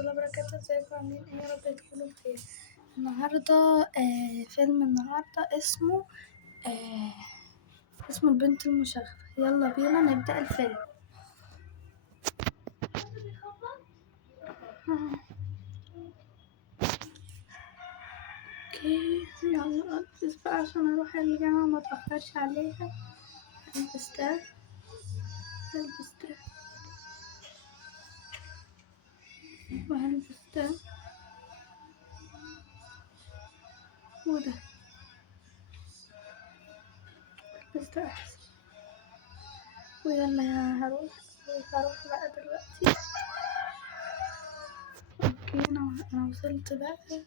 الله وبركاته. ازيكم عاملين ايه؟ يا رب تكونوا بخير. النهارده فيلم النهارده اسمه البنت المشاغبة. يلا بينا نبدأ الفيلم. اوكي يلا البس بقى عشان اروح الجامعة ما اتأخرش عليها. البس ده وهلبس ده وده. البس ده احسن. ويلا هروح بقى دلوقتي. اوكي انا وصلت بقى.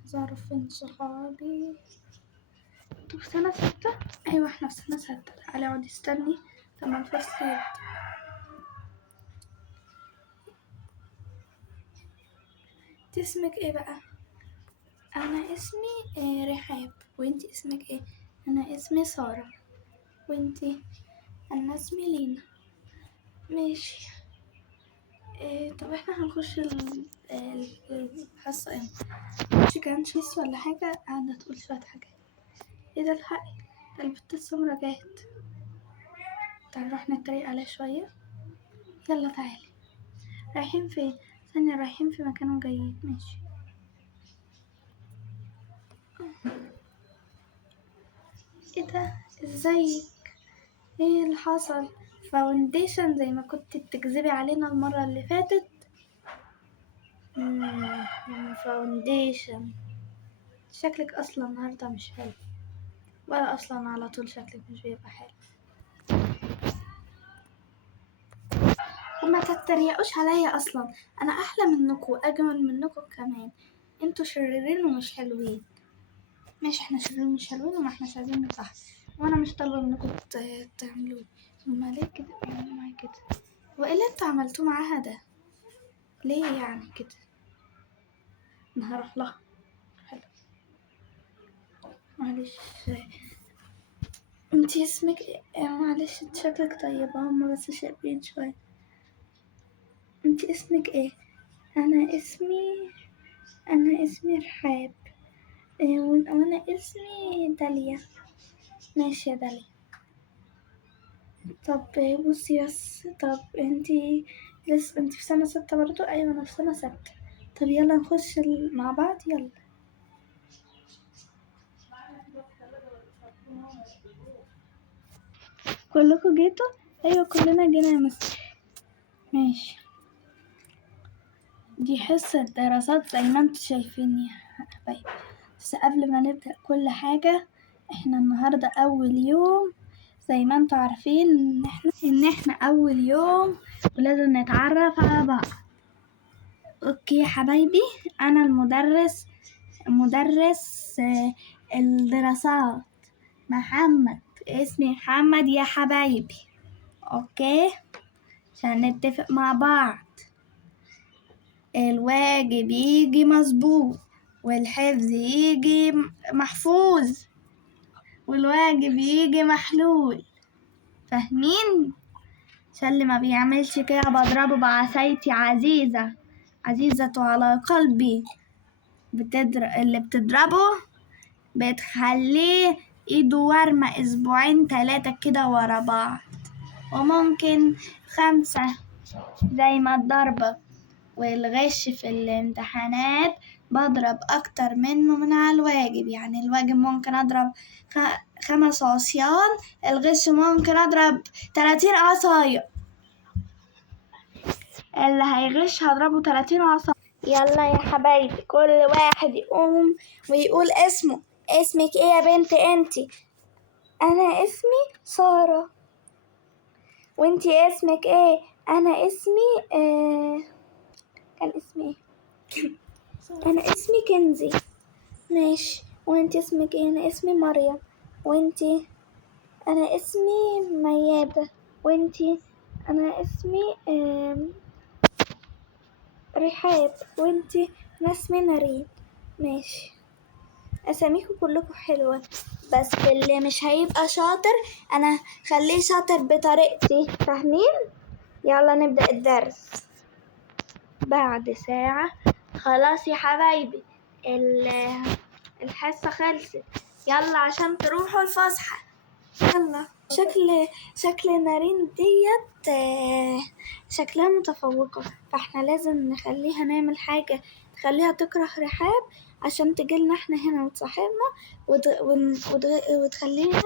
عايزة اعرف فين صحابي. انتوا في سنة 6؟ ايوه احنا في سنة 6. تعالي اقعدي استني لما الفصل يبدأ. انت اسمك ايه بقى؟ انا اسمي رحاب. وانت اسمك ايه؟ انا اسمي سارة. وانتي؟ انا اسمي لينا. ماشي. طب احنا هنخش الحصة امتى؟ مش كان شيس ولا حاجة قاعدة تقول شوية حاجات. ايه ده الحقي؟ ده البت السمرا جات. تعالي نروح نتريق عليها شوية. يلا تعالي. رايحين فين؟ ثانية، رايحين في مكان جيد. ماشي. ايه ده؟ ازيك؟ ايه اللي حصل؟ فاونديشن زي ما كنت بتكذبي علينا المرة اللي فاتت. فاونديشن. شكلك اصلا النهارده مش حلو، ولا اصلا على طول شكلك مش بيبقى حلو. وما تتريقوش عليا، اصلا انا احلى منكم واجمل منكم كمان. انتوا شريرين ومش حلوين. ماشي، احنا شريرين ومش حلوين وما احنا شايفين صح. وانا مش طالبه منكم تعملوه. هما ليه كده بيعملوا معايا كده؟ وايه اللي انتوا عملتوه معاها ده؟ ليه يعني كده؟ انا هروح لها. حلو. معلش. انتي اسمك ايه؟ معلش انت شكلك طيبة، هما بس شايفين شوية. انتي اسمك ايه؟ انا اسمي رحاب. وانا اسمي داليا. ماشي يا داليا. طب بصي بس. طب انتي في سنة 6 برضو؟ ايوه انا في سنة 6. طب يلا نخش مع بعض. يلا. كلكم جيتوا؟ ايوه كلنا جينا يا مستر. ماشي. دي حصة دراسات زي ما انتوا شايفين يا حبايبي. بس قبل ما نبدأ كل حاجة، احنا النهاردة اول يوم زي ما انتوا عارفين ان احنا اول يوم ولازم نتعرف على بعض. اوكي يا حبايبي، انا مدرس الدراسات محمد. اسمي محمد يا حبايبي. اوكي عشان نتفق مع بعض. الواجب يجي مظبوط، والحفظ يجي محفوظ، والواجب يجي محلول. فاهمين؟ عشان اللي ما بيعملش كده بضربه بعصايتي عزيزة على قلبي. اللي بتضربه بتخليه ايده ورمة اسبوعين 3 كده ورا بعض، وممكن 5 زي ما الضربة والغش في الامتحانات بضرب اكتر منه من على الواجب. يعني الواجب ممكن اضرب 5 عصيان، الغش ممكن اضرب 30 عصاية. اللي هيغش هضربه 30 عصاية. يلا يا حبايبي، كل واحد يقوم ويقول اسمه. اسمك ايه يا بنت انتي؟ انا اسمي سارة. وانتي اسمك ايه؟ انا اسمي كان اسمي ايه؟ انا اسمي كنزي. ماشي. وانتي اسمك ايه؟ انا اسمي مريم. وانتي؟ انا اسمي ميادة. وانتي؟ انا اسمي رحاب. وانتي؟ انا اسمي نارين. ماشي. اساميكم كلكم حلوة، بس اللي مش هيبقى شاطر انا خليه شاطر بطريقتي. فاهمين؟ يلا نبدأ الدرس. بعد ساعة. خلاص يا حبايبي الحصة خلصت، يلا عشان تروحوا الفسحة. يلا. شكل نارين ديت شكلها متفوقة، فاحنا لازم نخليها نعمل حاجة تخليها تكره رحاب عشان تجيلنا احنا هنا وتصاحبنا وتخلينا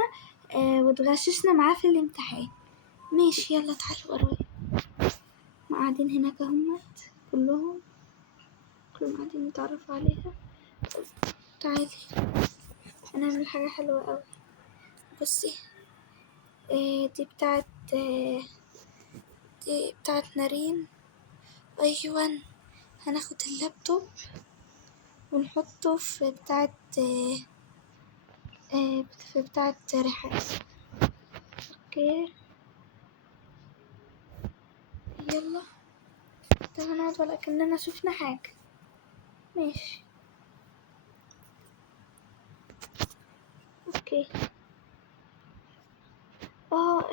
وتغششنا معاه في الامتحان. ماشي، يلا تعالوا ورايا. قاعدين هناك همت كلهم قاعدين يتعرفوا عليها. تعالي هنعمل حاجة حلوة أوي. بصي، دي بتاعت نارين. أيوة، هناخد اللابتوب ونحطه في بتاعت رحاب. اوكي يلا، ده هنقعد ولا كأننا شفنا حاجة. ماشي اوكي.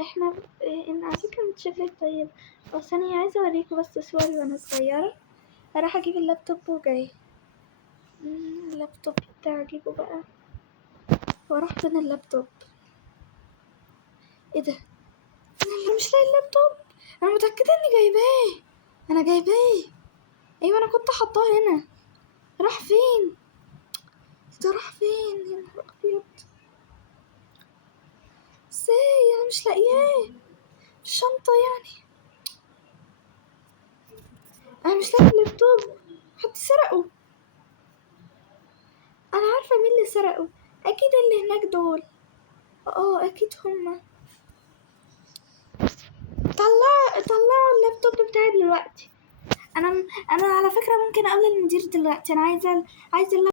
احنا ان على فكرة متشافت. طيب ثانية، عايزة اوريكم بس صوري وانا صغيرة. هروح اجيب اللابتوب وجاي. اللابتوب بتاعي اجيبه بقى. واروح فين اللابتوب؟ ايه ده؟ انا مش لاقي اللابتوب. انا متأكدة اني جايباه. انا جايباه. ايوه، انا كنت حاطاه هنا. راح فين ده؟ راح فين؟ يا نهار ابيض، ازاي انا مش لاقياه؟ الشنطة يعني. انا مش لاقي اللابتوب. حد سرقه. انا عارفة مين اللي سرقه. اكيد اللي هناك دول. اكيد هما. طلعوا اللابتوب بتاعي دلوقتي. انا على فكرة ممكن اقول للمدير دلوقتي انا عايزة اللابتوب